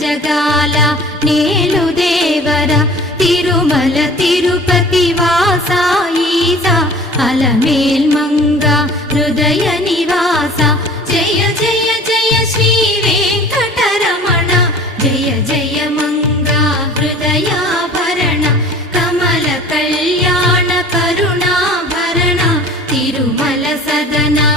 జగాల నేలు దేవర తిరుమల తిరుపతి వాసా ఈసా అలమేల్ మంగ హృదయ నివాస జయ జయ జయ శ్రీ వెంకటరమణ జయ జయ మంగ హృదయాభరణ కమల కళ్యాణ కరుణాభరణ తిరుమల సదనా